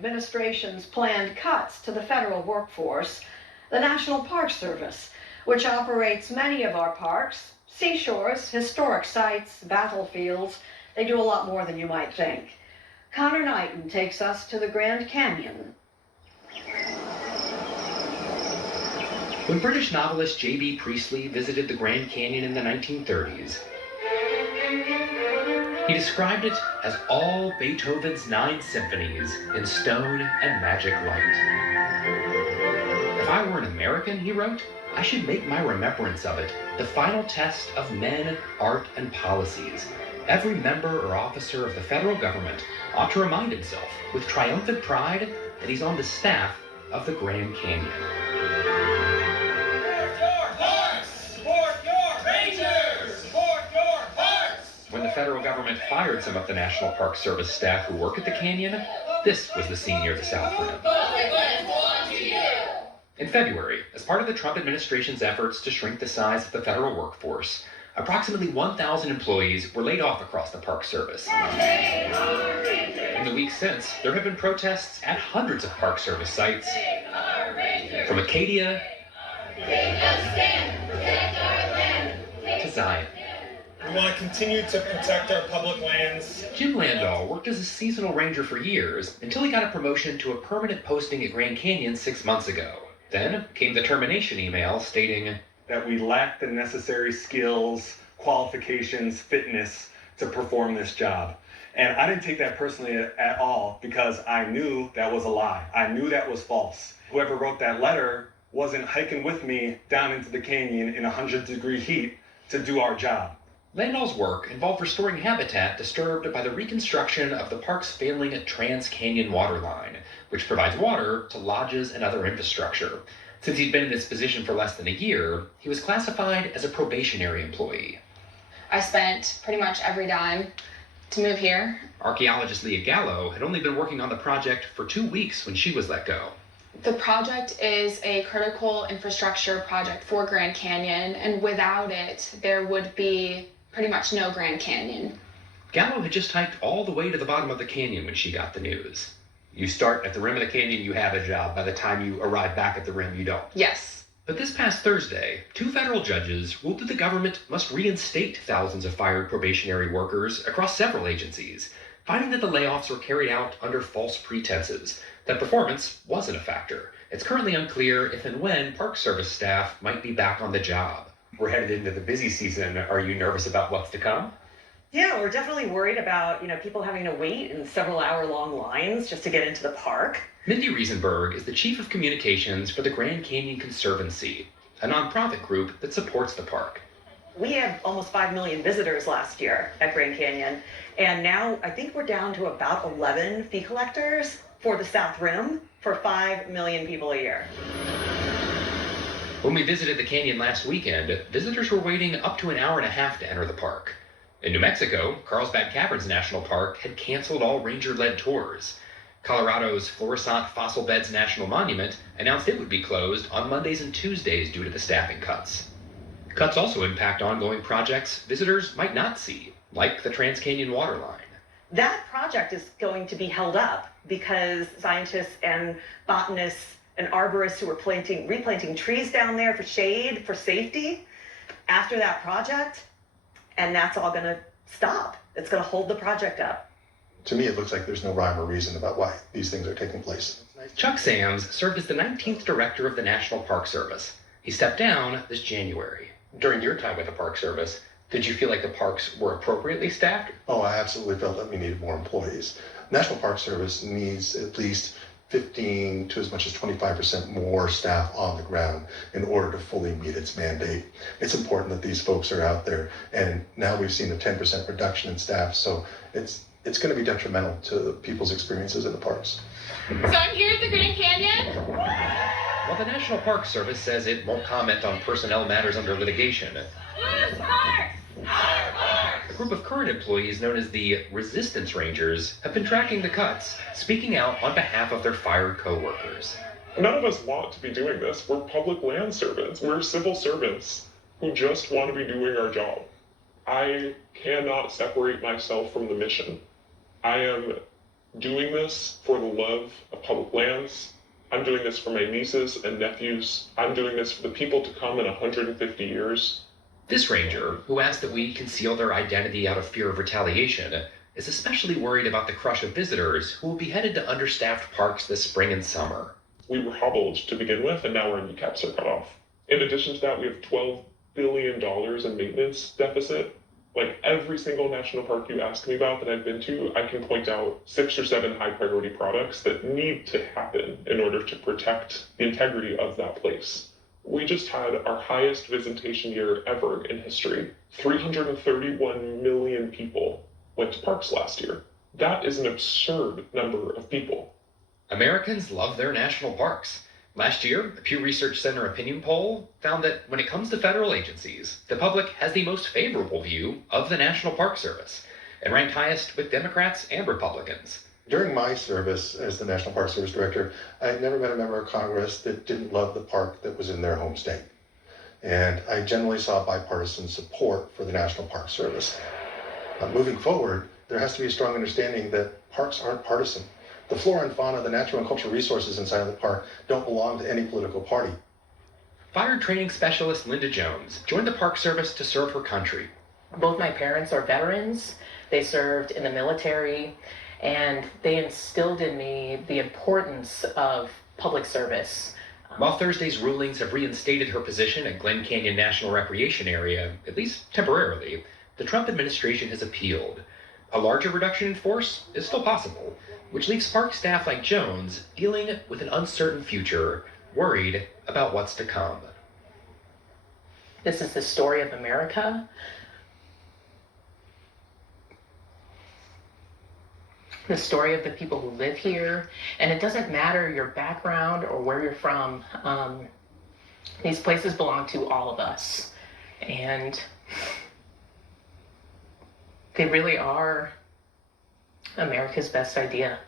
administration's planned cuts to the federal workforce, the National Park Service, which operates many of our parks, seashores, historic sites, battlefields, they do a lot more than you might think. Connor Knighton takes us to the Grand Canyon. When British novelist J.B. Priestley visited the Grand Canyon in the 1930s, he described it as all Beethoven's 9 symphonies in stone and magic light. If I were an American, he wrote, I should make my remembrance of it the final test of men, art, and policies. Every member or officer of the federal government ought to remind himself with triumphant pride that he's on the staff of the Grand Canyon. When the federal government fired some of the National Park Service staff who work at the canyon, this was the scene near the South Rim. In February, as part of the Trump administration's efforts to shrink the size of the federal workforce, approximately 1,000 employees were laid off across the Park Service. In the weeks since, there have been protests at hundreds of Park Service sites, from Acadia to Zion. We want to continue to protect our public lands. Jim Landahl worked as a seasonal ranger for years until he got a promotion to a permanent posting at Grand Canyon 6 months ago. Then came the termination email stating that we lack the necessary skills, qualifications, fitness to perform this job. And I didn't take that personally at all because I knew that was a lie. I knew that was false. Whoever wrote that letter wasn't hiking with me down into the canyon in 100-degree heat to do our job. Landahl's work involved restoring habitat disturbed by the reconstruction of the park's failing Trans-Canyon water line, which provides water to lodges and other infrastructure. Since he'd been in this position for less than a year, he was classified as a probationary employee. I spent pretty much every dime to move here. Archaeologist Leah Gallo had only been working on the project for 2 weeks when she was let go. The project is a critical infrastructure project for Grand Canyon, and without it, there would be pretty much no Grand Canyon. Gallo had just hiked all the way to the bottom of the canyon when she got the news. You start at the rim of the canyon, you have a job. By the time you arrive back at the rim, you don't. Yes. But this past Thursday, 2 federal judges ruled that the government must reinstate thousands of fired probationary workers across several agencies, finding that the layoffs were carried out under false pretenses, that performance wasn't a factor. It's currently unclear if and when Park Service staff might be back on the job. We're headed into the busy season. Are you nervous about what's to come? Yeah, we're definitely worried about, people having to wait in several hour-long lines just to get into the park. Mindy Riesenberg is the chief of communications for the Grand Canyon Conservancy, a nonprofit group that supports the park. We had almost 5 million visitors last year at Grand Canyon, and now I think we're down to about 11 fee collectors for the South Rim for 5 million people a year. When we visited the canyon last weekend, visitors were waiting up to an hour and a half to enter the park. In New Mexico, Carlsbad Caverns National Park had canceled all ranger-led tours. Colorado's Florissant Fossil Beds National Monument announced it would be closed on Mondays and Tuesdays due to the staffing cuts. Cuts also impact ongoing projects visitors might not see, like the Trans-Canyon water line. That project is going to be held up because scientists and botanists and arborists who are replanting trees down there for shade, for safety, after that project, and that's all going to stop. It's going to hold the project up. To me, it looks like there's no rhyme or reason about why these things are taking place. Chuck Sams served as the 19th director of the National Park Service. He stepped down this January. During your time with the Park Service, did you feel like the parks were appropriately staffed? Oh, I absolutely felt that we needed more employees. National Park Service needs at least 15 to as much as 25% more staff on the ground in order to fully meet its mandate. It's important that these folks are out there, and now we've seen a 10% reduction in staff, so it's going to be detrimental to people's experiences in the parks. So I'm here at the Grand Canyon. While the National Park Service says it won't comment on personnel matters under litigation, a group of current employees known as the Resistance Rangers have been tracking the cuts, speaking out on behalf of their fired co-workers. None of us want to be doing this. We're public land servants. We're civil servants who just want to be doing our job. I cannot separate myself from the mission. I am doing this for the love of public lands. I'm doing this for my nieces and nephews. I'm doing this for the people to come in 150 years. This ranger, who asked that we conceal their identity out of fear of retaliation, is especially worried about the crush of visitors who will be headed to understaffed parks this spring and summer. We were hobbled to begin with, and now our kneecaps are cut off. In addition to that, we have $12 billion in maintenance deficit. Like every single national park you ask me about that I've been to, I can point out 6 or 7 high priority products that need to happen in order to protect the integrity of that place. We just had our highest visitation year ever in history. 331 million people went to parks last year. That is an absurd number of people. Americans love their national parks. Last year, a Pew Research Center opinion poll found that when it comes to federal agencies, the public has the most favorable view of the National Park Service, and ranked highest with Democrats and Republicans. During my service as the National Park Service Director, I had never met a member of Congress that didn't love the park that was in their home state. And I generally saw bipartisan support for the National Park Service. Moving forward, there has to be a strong understanding that parks aren't partisan. The flora and fauna, the natural and cultural resources inside of the park don't belong to any political party. Fire training specialist Linda Jones joined the Park Service to serve her country. Both my parents are veterans. They served in the military, and they instilled in me the importance of public service. While Thursday's rulings have reinstated her position at Glen Canyon National Recreation Area, at least temporarily, the Trump administration has appealed. A larger reduction in force is still possible, which leaves park staff like Jones dealing with an uncertain future, worried about what's to come. This is the story of America. The story of the people who live here. And it doesn't matter your background or where you're from. These places belong to all of us. And they really are America's best idea.